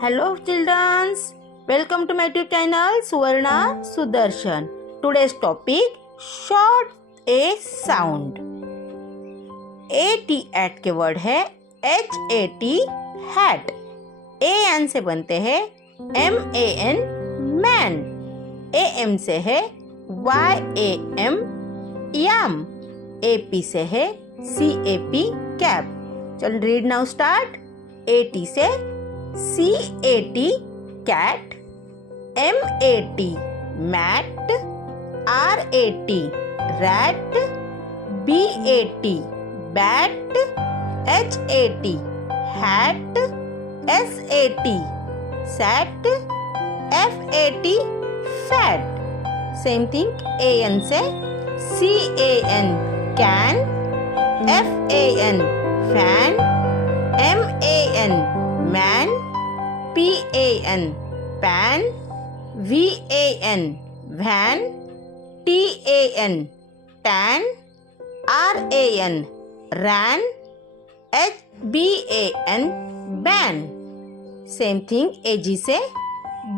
Hello childrens, welcome to my YouTube channel Suvarna Sudarshan. Today's topic short a sound. AT के word है HAT hat. AN से बनते हैं MAN man. AM से है YAM yam. AP से है CAP cap. चल रीड नाउ स्टार्ट. AT से CAT cat, MAT mat, RAT rat, BAT bat, HAT hat, SAT sat, FAT fat. Same thing AN से CAN can, FAN fan, MAN man, PAN pan, VAN van, TAN tan, RAN ran, HBAN ban. Same thing AG से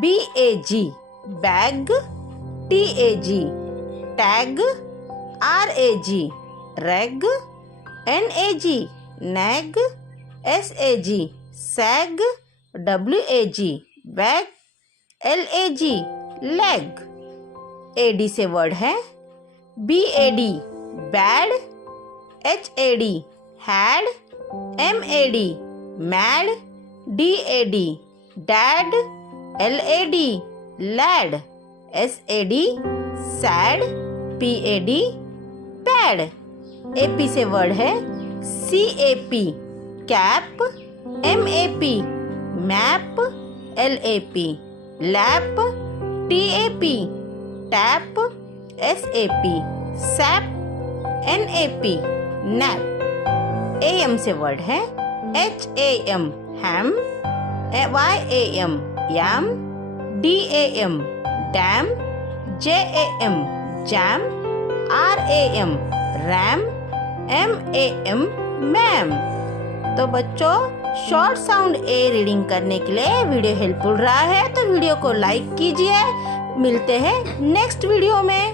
BAG bag, TAG tag, RAG rag, NAG nag, SAG sag, WAG wag, LAG leg. AD से word है BAD bad, HAD had, MAD mad, DAD dad, LAD lad, SAD sad, PAD pad. AP से word है CAP cap, MAP map, LAP lap, TAP tap, SAP sap, NAP nap. AM से word है HAM ham, YAM yam, DAM dam, JAM jam, RAM ram, MAM ma'am. तो बच्चों short sound ए reading करने के लिए video helpful रहा है तो वीडियो को लाइक कीजिए. मिलते हैं नेक्स्ट वीडियो में.